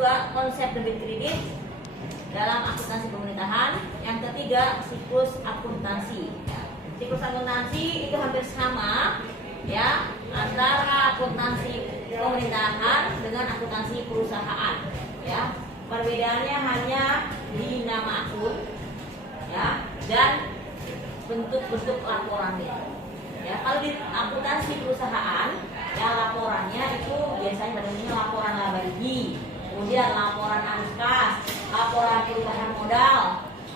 kedua, konsep debit kredit dalam akuntansi pemerintahan. Yang ketiga, siklus akuntansi. Siklus akuntansi itu hampir sama ya antara akuntansi pemerintahan dengan akuntansi perusahaan ya. Perbedaannya hanya di nama akun ya dan bentuk-bentuk laporannya. Ya, kalau di akuntansi perusahaan ya laporannya itu biasanya pada umumnya laporan laba rugi, kemudian laporan ANKAS, laporan perubahan modal,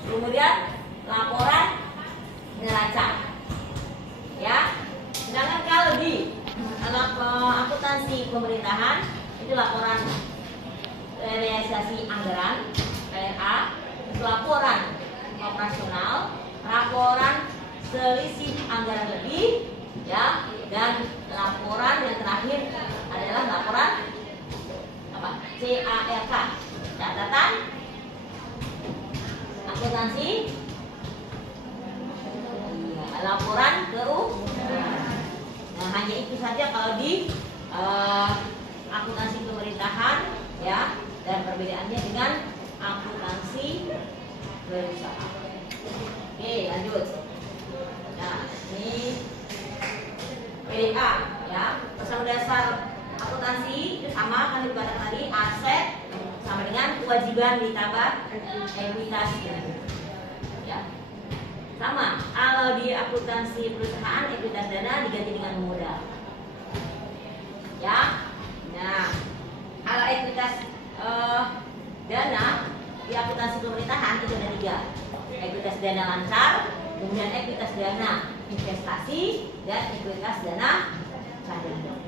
kemudian laporan neraca. Ya. Sedangkan kalau di akuntansi pemerintahan itu laporan realisasi anggaran (RA), laporan operasional, laporan selisih anggaran lebih, ya, dan laporan yang terakhir adalah laporan apa? CARK, catatan akuntansi, laporan keuangan. Nah, hanya itu saja kalau di akuntansi pemerintahan, ya, dan perbedaannya dengan akuntansi perusahaan. Oke, lanjut. Nah, ini PDA ya. Pesan dasar akuntansi itu sama kan dikatakan tadi, aset sama dengan kewajiban ditambah ekuitas ya. Sama, kalau di akuntansi perusahaan ekuitas dana diganti dengan modal. Ya. Nah, kalau ekuitas dana di akuntansi pemerintahan itu ada 3. Ekuitas dana lancar, kemudian ekuitas dana investasi, dan ekuitas dana cadangan.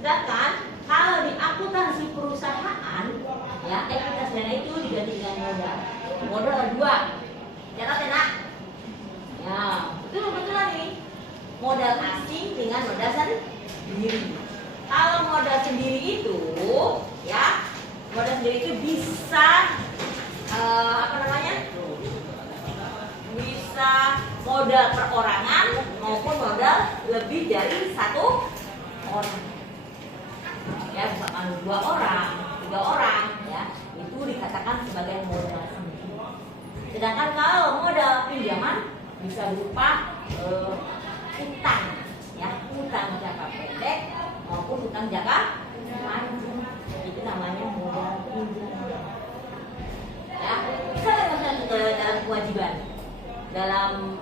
Sedangkan kalau di akuntansi perusahaan ya ekuitas dana itu diganti dengan modal. Modal ada 2. Catat ya nak. Ya, betul-betulan ini. Modal asing dengan modal sendiri. Kalau modal sendiri itu ya, modal sendiri itu bisa bisa modal perorangan maupun modal lebih dari 1 orang. Ya, misalkan 2 orang, 3 orang, ya, itu dikatakan sebagai modal sendiri. Sedangkan kalau modal pinjaman bisa berupa utang, ya, utang jangka pendek maupun utang jangka panjang. Itu namanya modal pinjaman. Ya, bisa masuk ke dalam kewajiban dalam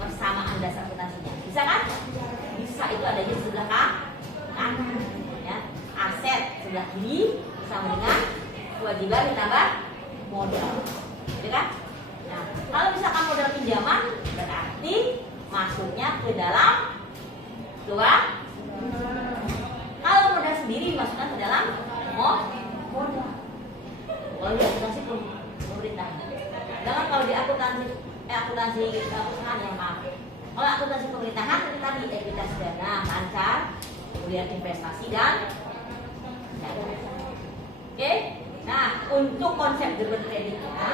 persamaan dasar akuntansinya. Bisa kan? Bisa, itu adanya di sebelah kanan ya. Aset sebelah kiri sama dengan kewajiban ditambah modal. Gitu kan? Nah, kalau misalkan modal pinjaman berarti masuknya ke dalam kewajiban. Kalau modal sendiri masukkan ke dalam modal. Kalau di akuntansi pemerintah. Sedangkan kalau di akuntansi perusahaan yang maaf. Kalau akuntansi pemerintahan itu tadi ekuitas dana lancar, kemudian investasi dan cadangan. Oke. Nah, untuk konsep debit kreditnya,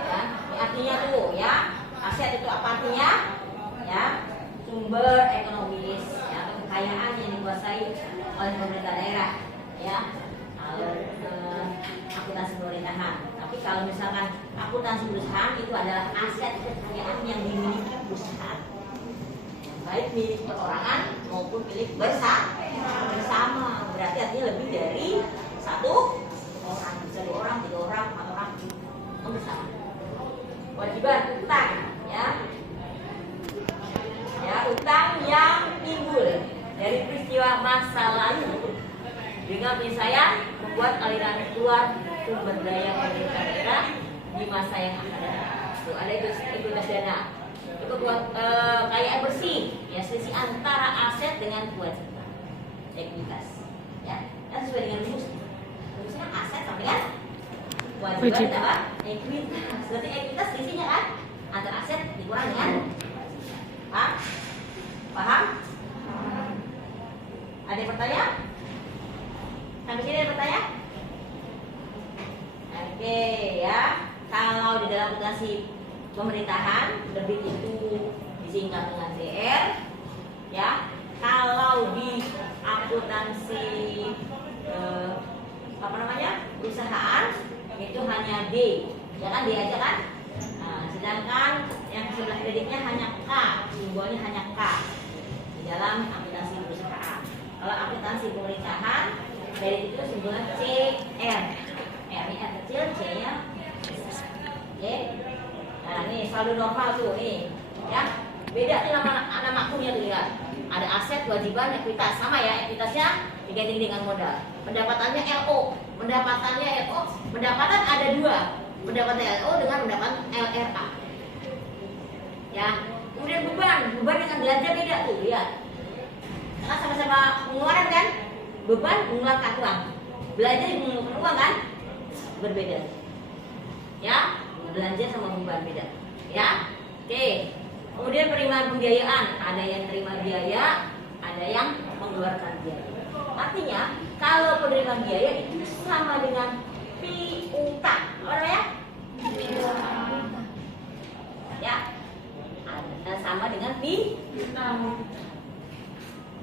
ya, artinya tuh ya, aset itu apa artinya? Ya, sumber ekonomis, ya, kekayaan yang dikuasai oleh pemerintah daerah, ya. Kalau akuntansi pemerintahan. Tapi kalau misalkan akuntansi perusahaan itu adalah aset kekayaan yang dimiliki perusahaan, baik milik perorangan maupun milik bersama. Berarti artinya lebih dari 1 orang, bisa 2 orang, 3 orang, 4 orang, bersama. Kewajiban utang, ya, utang yang timbul dari peristiwa masa lalu dengan penyelesaian membuat aliran keluar sumber daya pemerintah daerah di masa yang akan datang. Tuh, ada itu ekuitas dana. Itu buat kekayaan bersih, ya, selisih antara aset dengan kewajiban. Ekuitas, ya, dan sesuai dengan rumus. Rumusnya aset sama dengan kewajiban ditambah ekuitas. Berarti ekuitas selisihnya kan antara aset dikurang dengan kewajiban. Paham? Ada yang bertanya? Sampai sini ada pertanyaan? Oke, ya. Kalau di dalam akuntansi pemerintahan debit itu disingkat dengan DR, ya. Kalau di akuntansi apa namanya, perusahaan itu hanya D, ya kan, D aja kan. Nah, sedangkan yang sebelah kreditnya hanya K, simbolnya hanya K di dalam akuntansi perusahaan. Kalau akuntansi pemerintahan, kredit itu simbolnya C, R. R ini R kecil, C nya. Oke. Nah, ini saldo normal tuh nih, ya. Beda tuh nama akunnya tuh, lihat. Ada aset, kewajiban, ekuitas, sama ya, ekuitasnya diganti dengan modal. Pendapatannya LO, pendapatan ada dua, pendapatan LO dengan pendapatan LRA. Ya, kemudian beban dengan belanja beda tuh, lihat. Karena sama-sama pengeluaran kan, beban mengeluarkan uang, belanja mengeluarkan uang kan, berbeda. Ya, belanja sama beban beda. Ya, oke. Kemudian penerimaan pembiayaan, ada yang terima biaya, ada yang mengeluarkan biaya. Artinya, kalau penerimaan biaya itu sama dengan piutang. Apa namanya? Piutang. Ya, sama dengan piutang.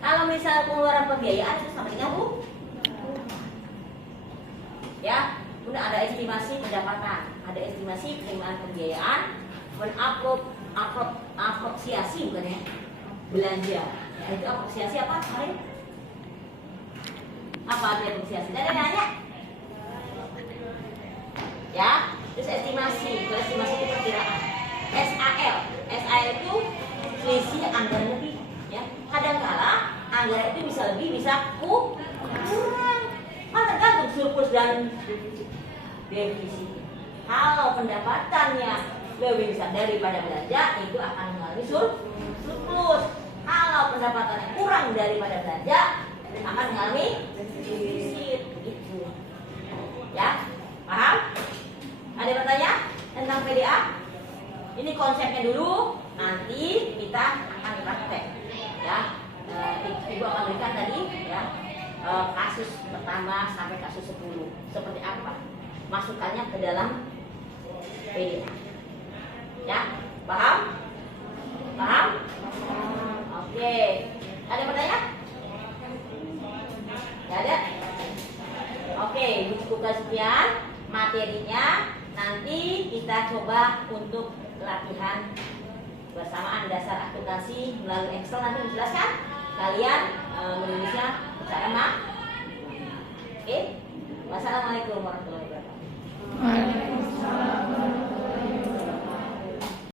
Kalau misal pengeluaran pembiayaan itu sama dengan ya, kemudian ada estimasi pendapatan, ada estimasi penerimaan pembiayaan, apropriasi bukan ya, belanja. Nah, itu apropriasi apa kemarin? Apa arti apropriasi? Tadi nanya. Ya, terus estimasi itu perkiraan. SAL itu selisih anggaran lebih. Ya, kadang-kala anggaran itu bisa lebih, bisa kurang. Kan tergantung surplus dan defisit. Kalau pendapatannya lebih besar daripada belanja, itu akan mengalami surplus. Kalau pendapatannya kurang daripada belanja, akan mengalami defisit. Itu, ya, paham? Ada yang bertanya tentang PDA? Ini konsepnya dulu, nanti kita akan praktek. Ya, Ibu akan berikan tadi, ya, kasus pertama sampai kasus 10 seperti apa masukannya ke dalam PDA. Ya, paham? Paham? Oke. Ada pertanyaan? Tidak ada? Oke, cukupkan sekian materinya. Nanti kita coba untuk latihan bersamaan dasar akuntansi melalui Excel. Nanti dijelaskan kalian